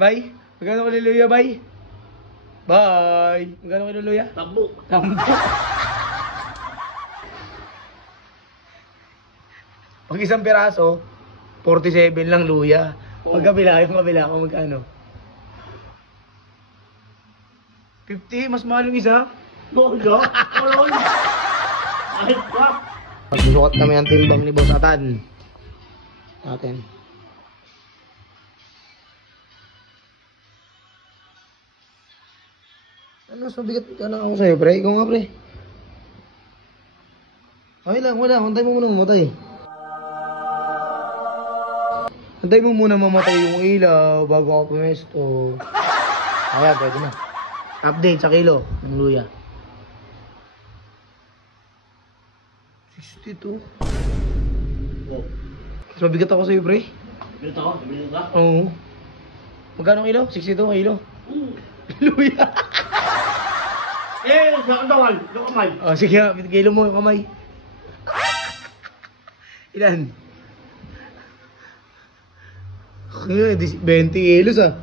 Bye. Magkano kay Luya, bye? Bye. Magkano kay Luya? Tambo. Tambo. Pag isang piraso, 47 lang luya. Pag kabila, yung kabila ko magkano? 50, mas mahal yung isa. Boga. Kolon. Kahit ka. Magsusukat kami ang timbang ni Boss Atan. Atin. Ano, mas mabigat ka na ako sa'yo, pre. Ikaw nga, pre. Okay lang, wala. Hantay mo muna mamatay. Hantay mo muna mamatay yung ilaw bago ako pumesto. Ayan, pwede na. Update sa kilo ng luya. 62. Oh. Mas mabigat ako sa'yo, pre. Bilit ako. Bilit ka. Oo. Magkano kilo? 62 kilo. Luya. Sa kandawan. Sa kamay. Oh, sige nga, kilo mo yung kamay. Ilan? 20 kilos ah.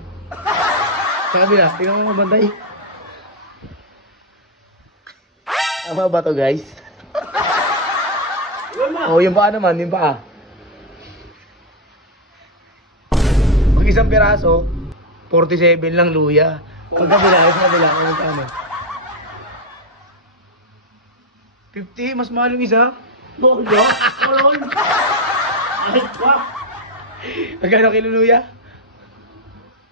Sa kabila, tingnan mo mabantay. Tama ba to, guys? Oh, yung paa naman, yung paa. Pag isang piraso, 47 lang luya. Pag kabila, magkano? 50, mas mahal yung isa. Boga. Kolon. Kahit ka. Magkano kilo luya?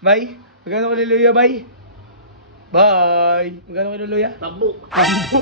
Bye. Magkano kilo luya, bye? Bye. Magkano kilo luya? Tambo. Tambo.